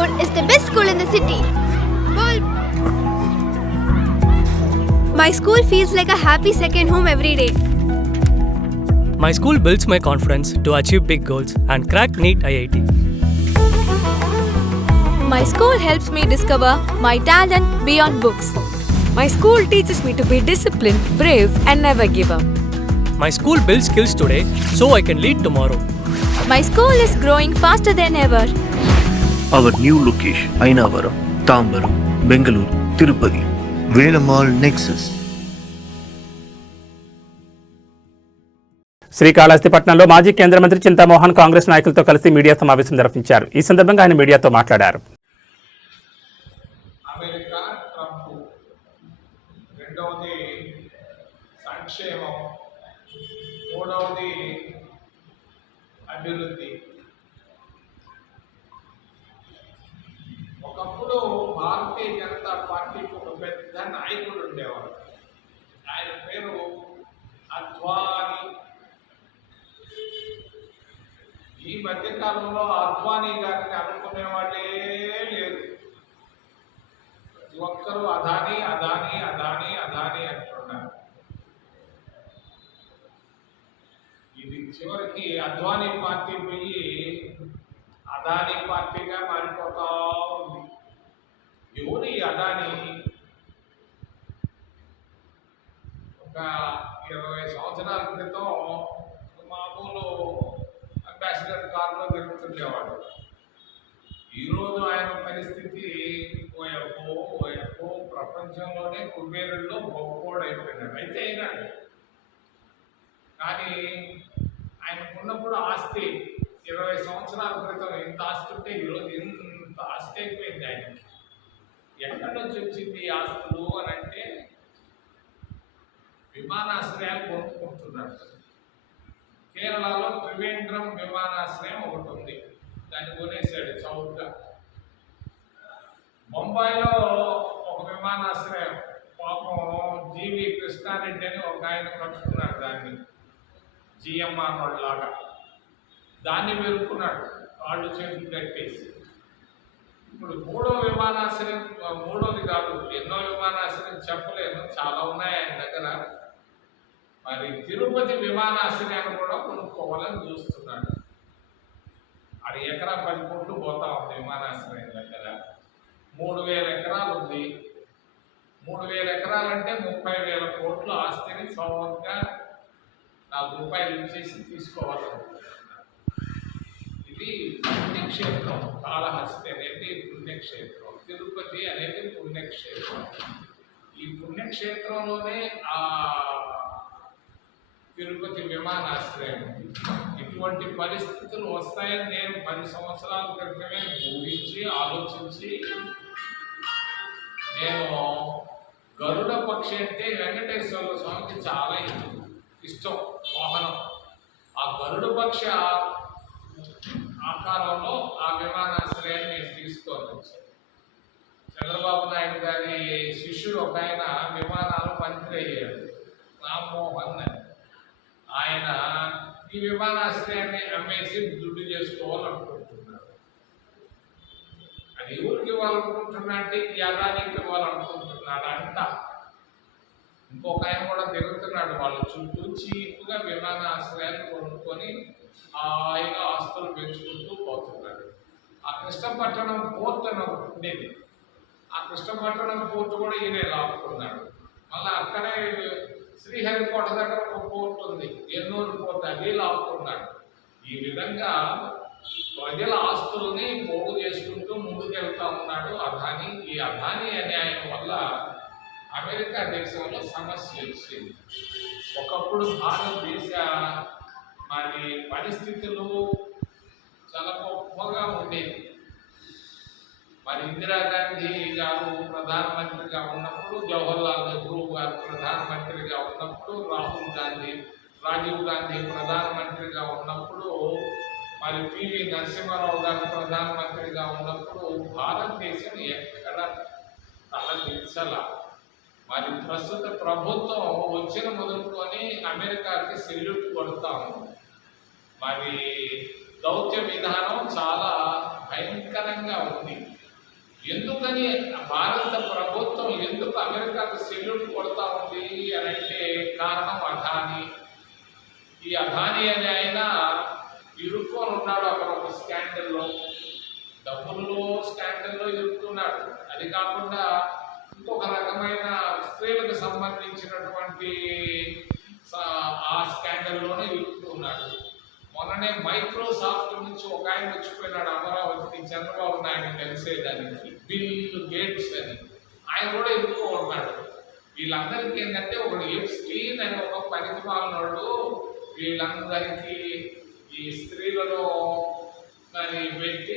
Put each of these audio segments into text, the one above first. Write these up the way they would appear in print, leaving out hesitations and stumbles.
school is the best school in the city. My school feels like a happy second home every day. My school builds my confidence to achieve big goals and crack NEET IIT. My school helps me discover my talent beyond books. My school teaches me to be disciplined, brave, and never give up. My school builds skills today so I can lead tomorrow. My school is growing faster than ever. Our new location, Ainavaram, Tambaram, Bengaluru, Tirupati, Velamal Nexus. శ్రీకాళహస్తిపట్నంలో మాజీ కేంద్ర మంత్రి చింతామోహన్ కాంగ్రెస్ నాయకులతో కలిసి media సమావేశం నిర్వహించారు. ఈ సందర్భంగా ఆయన మీడియాతో మాట్లాడారు. అమెరికా ట్రంప్, రెండవది సంక్షేమం, మూడవది అభివృద్ధి. ఒకప్పుడు భారతీయ జనతా పార్టీకి ఒక పెద్ద నాయకుడు ఉండేవారు. ఆయన పేరు అద్వానీ. ఈ మధ్యకాలంలో అద్వానీ గారిని అనుకునే వాళ్ళే లేదు. ప్రతి ఒక్కరూ అదానీ అదానీ అదానీ అదానీ అంటున్నారు. ఇది చివరికి అద్వానీ పార్టీ పోయి అదానీ పార్టీగా మారిపోతా ఉంది. ఎవరి అదానీ? ఒక 20 సంవత్సరాల క్రితం మామూలు అంబాసిడర్ కారులో తిరుగుతుండేవాడు. ఈరోజు ఆయన పరిస్థితి ఓయప్పో ప్రపంచంలోనే కుబేరుల్లో గొప్పోడు అయిపోయినాడు. అయితే అయినాడు, కానీ ఆయనకున్నప్పుడు ఆస్తి 20 సంవత్సరాల క్రితం ఇంత ఆస్తి ఉంటే ఈరోజు ఇంత ఆస్తి అయిపోయింది ఆయనకి. ఎక్కడి నుంచి వచ్చింది ఈ ఆస్తులు అని అంటే విమానాశ్రయాలు కొనుక్కుంటున్నారు. కేరళలో త్రివేంద్రం విమానాశ్రయం ఒకటి ఉంది, దాన్ని కొనేసాడు చౌకగా. బొంబాయిలో ఒక విమానాశ్రయం, పాపం జీవి కృష్ణారెడ్డి అని ఒక ఆయన కట్టుకున్నాడు దాన్ని, జిఎంఆర్ లాగా. దాన్ని వెరుక్కున్నాడు వాళ్ళు చేతులు కట్టేసి. ఇప్పుడు మూడోది కాదు, ఎన్నో విమానాశ్రయం చెప్పలేను, చాలా ఉన్నాయి ఆయన దగ్గర. మరి తిరుపతి విమానాశ్రయాన్ని కూడా కొనుక్కోవాలని చూస్తున్నాడు. అది ఎకరా 10 కోట్లు పోతా ఉంది విమానాశ్రయం దగ్గర. 3000 ఎకరాలు ఉంది. 3000 ఎకరాలంటే 30,000 కోట్ల ఆస్తిని సౌకర్యంగా ₹4 ఇచ్చేసి తీసుకోవాలనుకుంటున్నాడు. ఇది పుణ్యక్షేత్రం. కాళహస్తి అనేది పుణ్యక్షేత్రం, తిరుపతి అనేది పుణ్యక్షేత్రం. ఈ పుణ్యక్షేత్రంలోనే ఆ తిరుపతి విమానాశ్రయం. ఇటువంటి పరిస్థితులు వస్తాయని నేను 10 సంవత్సరాల క్రితమే ఊహించి ఆలోచించి, నేను గరుడ పక్షి అంటే వెంకటేశ్వర స్వామికి చాలా ఇష్టం వాహనం. ఆ గరుడ పక్షి ఆకారంలో ఆ విమానాశ్రయాన్ని నేను తీసుకొని వచ్చాను. చంద్రబాబు నాయుడు గారి శిష్యుడు ఒక ఆయన విమానాలు మంత్రి అయ్యాడు, రామ్మోహన్ అని. ఆయన ఈ విమానాశ్రయాన్ని అమ్మేసి దుడ్డు చేసుకోవాలనుకుంటున్నాడు. అది ఎవరికి ఇవ్వాలనుకుంటున్నాడంటే ఈ అదానికి ఇవ్వాలనుకుంటున్నాడు అంట. ఇంకొక ఆయన కూడా తిరుగుతున్నాడు వాళ్ళ చుట్టూ, చీపుగా విమానాశ్రయాన్ని కొనుక్కొని హాయిగా ఆస్తులు పెంచుకుంటూ పోతున్నాడు. ఆ కృష్ణపట్టణం పోర్ట్ అని ఒకటి ఉండేది, ఆ కృష్ణపట్టణం పోర్ట్ కూడా ఈయన లాక్కున్నాడు. మళ్ళీ అక్కడే శ్రీహరికోట దగ్గర ఒక పోర్ట్ ఉంది, ఎన్నూరు పోర్ట్, అది లాక్కున్నాడు. ఈ విధంగా ప్రజల ఆస్తుల్ని పోగు చేసుకుంటూ ముందుకెళ్తా ఉన్నాడు అదానీ. ఈ అదానీ అనే ఆయన వల్ల అమెరికా దేశంలో సమస్య వచ్చింది. ఒకప్పుడు భారతదేశ మరి పరిస్థితులు చాలా గొప్పగా ఉండేది. మరి ఇందిరాగాంధీ గారు ప్రధానమంత్రిగా ఉన్నప్పుడు, జవహర్లాల్ నెహ్రూ గారు ప్రధానమంత్రిగా ఉన్నప్పుడు, రాజీవ్ గాంధీ ప్రధానమంత్రిగా ఉన్నప్పుడు, మరి పివి నరసింహారావు గారు ప్రధానమంత్రిగా ఉన్నప్పుడు భారతదేశం ఎక్కడ తలదించాల. మరి ప్రస్తుత ప్రభుత్వం వచ్చిన మొదలుకొని అమెరికాకి సెల్యూట్ కొడతాము. మరి దౌత్య విధానం చాలా భయంకరంగా ఉంది. ఎందుకని భారత ప్రభుత్వం ఎందుకు అమెరికాకు సెల్యూట్ కొడతా ఉంది అని అంటే కారణం అదానీ. ఈ అదానీ అనే ఆయన ఇరుక్కొని ఉన్నాడు అక్కడ ఒక స్కాండల్లో, డబ్బుల్లో స్కాండల్లో ఇరుక్కున్నాడు. అది కాకుండా ఇంకొక రకమైన స్త్రీలకు సంబంధించినటువంటి ఆ స్కాండల్లోనే ఇరుక్కున్నాడు. మొన్ననే మైక్రోసాఫ్ట్ నుంచి ఒక ఆయన వచ్చిపోయినాడు అమరావతికి, చంద్రబాబు నాయుడు కలిసేదానికి, బిల్ గేట్స్ అని. ఆయన కూడా ఇరుక్కో ఉన్నాడు. వీళ్ళందరికీ ఏంటంటే ఒకడు ఎప్స్టీన్ అని ఒక పనికి మాలినోడు వీళ్ళందరికీ ఈ స్త్రీలలో దాన్ని పెట్టి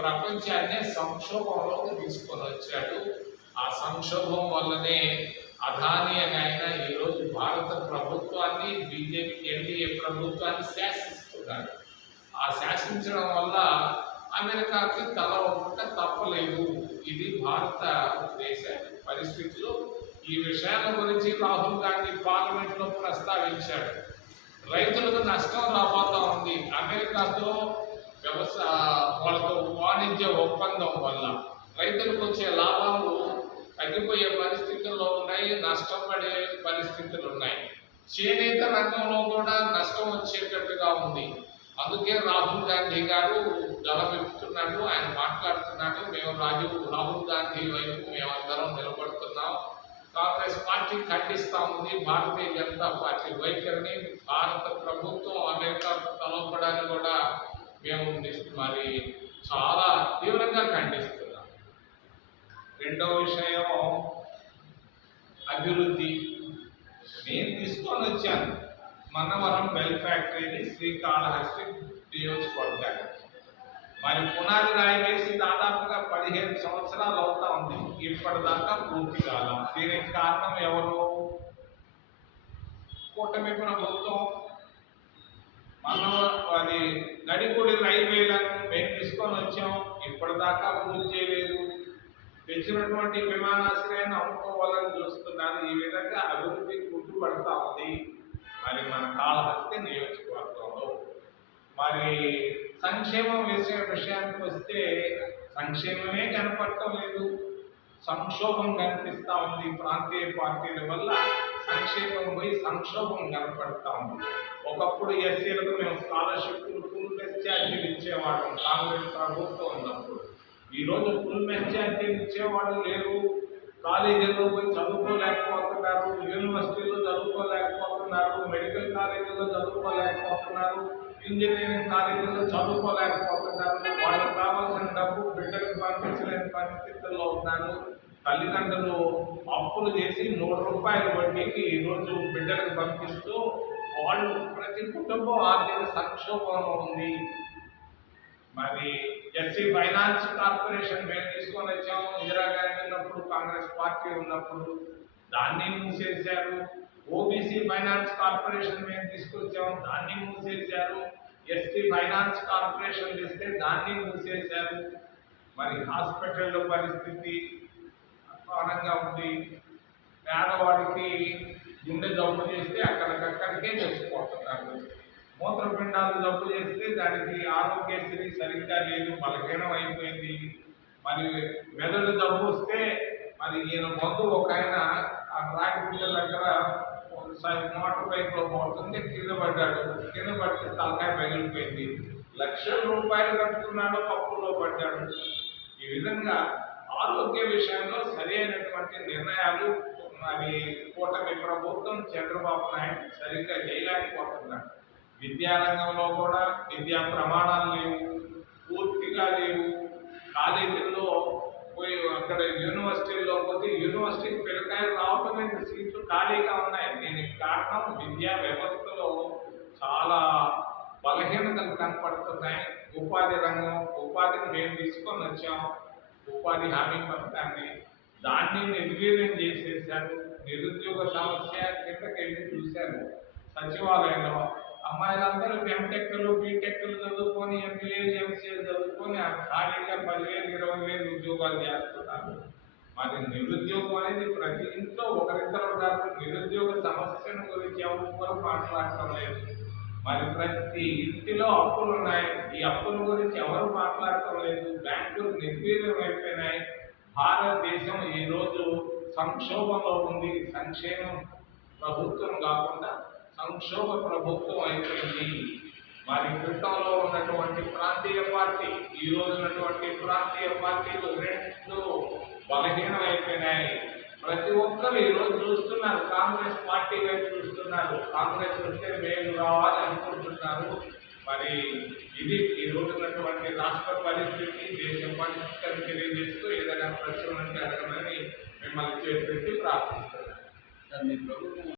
ప్రపంచాన్నే సంక్షోభంలోకి తీసుకొని వచ్చాడు. ఆ సంక్షోభం వల్లనే అదానీ అని ఆయన ఈరోజు భారత ప్రభుత్వాన్ని, బీజేపీ ఎన్డీఏ ప్రభుత్వాన్ని శాసిస్తున్నాడు. ఆ శాసించడం వల్ల అమెరికాకి తల ఒప్పుట తప్పలేదు. ఇది భారతదేశ పరిస్థితులు. ఈ విషయాల గురించి రాహుల్ గాంధీ పార్లమెంట్లో ప్రస్తావించాడు. రైతులకు నష్టం రాబోతా ఉంది అమెరికాతో వాళ్ళతో వాణిజ్య ఒప్పందం వల్ల. రైతులకు వచ్చే లాభాలు తగ్గిపోయే పరిస్థితుల్లో ఉన్నాయి, నష్టం పడే పరిస్థితులు ఉన్నాయి. చేనేత రంగంలో కూడా నష్టం వచ్చేటట్టుగా ఉంది. అందుకే రాహుల్ గాంధీ గారు గలమెత్తుతున్నాడు, ఆయన మాట్లాడుతున్నాడు. మేము రాహుల్ గాంధీ వైపు మేమందరం నిలబడుతున్నాం. కాంగ్రెస్ పార్టీ ఖండిస్తూ ఉంది భారతీయ జనతా పార్టీ వైఖరిని. భారత ప్రభుత్వం అమెరికాకు తలపడాన్ని కూడా మేము మరి చాలా తీవ్రంగా ఖండిస్తున్నాం. రెండవ విషయం అభివృద్ధి. నేను తీసుకొని వచ్చాను మన్నవరం బెల్ ఫ్యాక్టరీని శ్రీకాళహస్తి నియోజకవర్గాన్ని. మరి పునాది రాయి వేసి దాదాపుగా 15 సంవత్సరాలు అవుతా ఉంది, ఇప్పటిదాకా పూర్తి కాలం. దీనికి కారణం ఎవరు? కూటమి ప్రభుత్వం. మనం అది నడిగుడి రైల్వేలను మేము తీసుకొని వచ్చాం, ఇప్పటిదాకా పూర్తి చేయలేదు. తెచ్చినటువంటి విమానాశ్రయాన్ని అమ్ముకోవాలని చూస్తున్నారు. ఈ విధంగా అభివృద్ధి గుర్తుపడతా ఉంది మరి మన కాళహస్తి నియోజకవర్గంలో. మరి సంక్షేమం విషయానికి వస్తే సంక్షేమమే కనపడటం లేదు, సంక్షోభం కనిపిస్తూ ఉంది. ప్రాంతీయ పార్టీల వల్ల సంక్షేమం పోయి సంక్షోభం కనపడతా ఉంది. ఒకప్పుడు ఎస్సీలకు మేము స్కాలర్షిప్లు ఫుల్ మెచ్చార్జీలు ఇచ్చేవాళ్ళం కాంగ్రెస్ ప్రభుత్వం ఉన్నప్పుడు. ఈరోజు ఫుల్ మెచ్చార్జీలు ఇచ్చేవాళ్ళు లేరు. కాలేజీల్లో పోయి చదువుకోలేకపోతున్నారు, యూనివర్సిటీలో చదువుకోలేకపోతున్నారు, మెడికల్ కాలేజీలో చదువుకోలేకపోతున్నారు, ఇంజనీరింగ్ కాలేజీలో చదువుకోలేకపోతున్నారు. వాళ్ళకి కావాల్సిన డబ్బు బిడ్డలకు పంపించలేని పరిస్థితుల్లో ఉన్నారు. తల్లిదండ్రులు అప్పులు చేసి 100 రూపాయల వడ్డీకి ఈరోజు బిడ్డలకు పంపిస్తూ వాళ్ళు ప్రతి కుటుంబం ఆర్థిక సంక్షోభంలో ఉంది. మరి ఎస్సీ ఫైనాన్స్ కార్పొరేషన్ మేము తీసుకొని వచ్చాము ఇందిరాగాంధీ ఉన్నప్పుడు, కాంగ్రెస్ పార్టీ ఉన్నప్పుడు. దాన్ని మూసేశారు. ఓబీసీ ఫైనాన్స్ కార్పొరేషన్ మేము తీసుకొచ్చాము, దాన్ని మూసేశారు. ఎస్టీ ఫైనాన్స్ కార్పొరేషన్ తెస్తే దాన్ని మూసేశారు. మరి హాస్పిటల్లో పరిస్థితి అపారంగా ఉంది. పేదవాడికి గుండె జబ్బు చేస్తే అక్కడికక్కడికే చచ్చిపోతున్నారు. మూత్రపిండాలు జబ్బు చేస్తే దానికి ఆరోగ్యశ్రీ సరిగ్గా లేదు, బలహీనం అయిపోయింది. మరి మెదడు జబ్బు వస్తే మరి ఈయన మందు ఒక ఆయన ఆ రాగిపిల్ల దగ్గర మోటార్ బైక్లో పోతుంటే కింద పడ్డాడు. కింద పడితే తలకాయ పగిలిపోయింది. లక్షల రూపాయలు కట్టుకున్నాడు, పప్పులో పడ్డాడు. ఈ విధంగా ఆరోగ్య విషయంలో సరైనటువంటి నిర్ణయాలు మరి కూటమి ప్రభుత్వం చంద్రబాబు నాయుడు సరిగ్గా చేయలేకపోతున్నాడు. విద్యారంగంలో కూడా విద్యా ప్రమాణాలు లేవు, పూర్తిగా లేవు. కాలేజీల్లో పోయి అక్కడ యూనివర్సిటీల్లో పోతే యూనివర్సిటీకి పిల్లకాయలు రావటమే, సీట్లు ఖాళీగా ఉన్నాయి. దీనికి కారణం విద్యా వ్యవస్థలో చాలా బలహీనతలు కనపడుతున్నాయి. ఉపాధి రంగం, ఉపాధిని మేము తీసుకొని వచ్చాము, ఉపాధి హామీ పథకాన్ని, దాన్ని నిర్వీర్యం చేసేసారు. నిరుద్యోగ సమస్య కిందకెళ్ళి చూశారు. సచివాలయంలో అమ్మాయిలందరూ ఎంటెక్లు బీటెక్లు చదువుకొని ఎంబీఏలు ఎంసీఏలు చదువుకొని ఖాళీగా 10,000 20,000 ఉద్యోగాలు చేస్తున్నారు. మరి నిరుద్యోగం అనేది ప్రతి ఇంట్లో ఒకరిద్దరు ఉన్నారు. నిరుద్యోగ సమస్యను గురించి ఎవరు మాట్లాడటం లేదు. మరి ప్రతి ఇంటిలో అప్పులు ఉన్నాయి. ఈ అప్పుల గురించి ఎవరు మాట్లాడటం లేదు. బ్యాంకులు నిర్వీర్యం అయిపోయినాయి. భారతదేశం ఈరోజు సంక్షోభంలో ఉంది. సంక్షేమం ప్రభుత్వం కాకుండా సంక్షోభ ప్రభుత్వం అయిపోయింది. మరి క్రితంలో ఉన్నటువంటి ప్రాంతీయ పార్టీ, ఈ రోజు ఉన్నటువంటి ప్రాంతీయ పార్టీలు రెండు బలహీనం అయిపోయినాయి. ప్రతి ఒక్కరు ఈరోజు చూస్తున్నారు, కాంగ్రెస్ పార్టీ వైపు చూస్తున్నారు. కాంగ్రెస్ వస్తే మేలు రావాలి అనుకుంటున్నారు. మరి ఇది ఈ రోజు ఉన్నటువంటి రాష్ట్ర పరిస్థితి, దేశ పరిస్థితిని తెలియజేస్తూ ఏదైనా ప్రశ్న ఉంటే అడగమని మిమ్మల్ని చేపెట్టి ప్రార్థిస్తున్నాను.